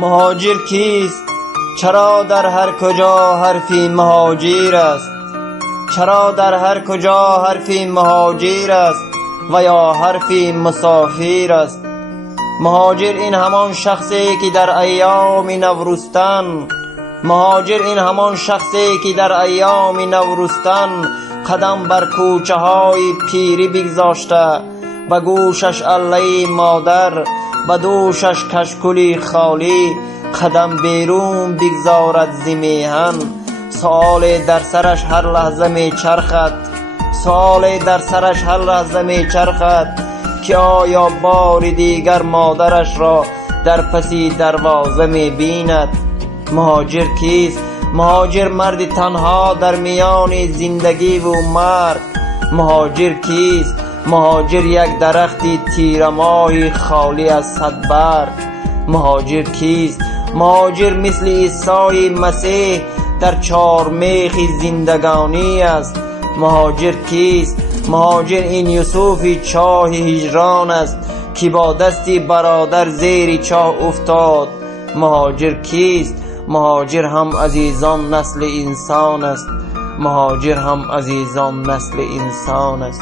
مهاجر کیست؟ چرا در هر کجا حرفی مهاجر است؟ چرا در هر کجا حرفی مهاجر است و یا حرفی مسافر است؟ مهاجر این همان شخصی که در ایام نوروستان مهاجر این همان شخصی که در ایام نوروستان قدم بر کوچه های پیری بگذاشته، به گوشش اله مادر، به دوشش کشکولی خالی، قدم بیرون بگذارد ز میهن. سؤال در سرش هر لحظه میچرخد، سؤال در سرش هر لحظه میچرخد که آیا بار دیگر مادرش را در پسی دروازه میبیند؟ مهاجر کیست؟ مهاجر مرد تنها در میان زندگی و مرگ. مهاجر کیست؟ مهاجر یک درختی تیره‌ماه خالی از صد برگ. مهاجر کیست؟ مهاجر مثل عیسی مسیح در چهارمیخ زندگانی است. مهاجر کیست؟ مهاجر این یوسف چاه هجران است که با دستی برادر زیر چاه افتاد. مهاجر کیست؟ مهاجر هم عزیزان نسل انسان است. مهاجر هم عزیزان نسل انسان است.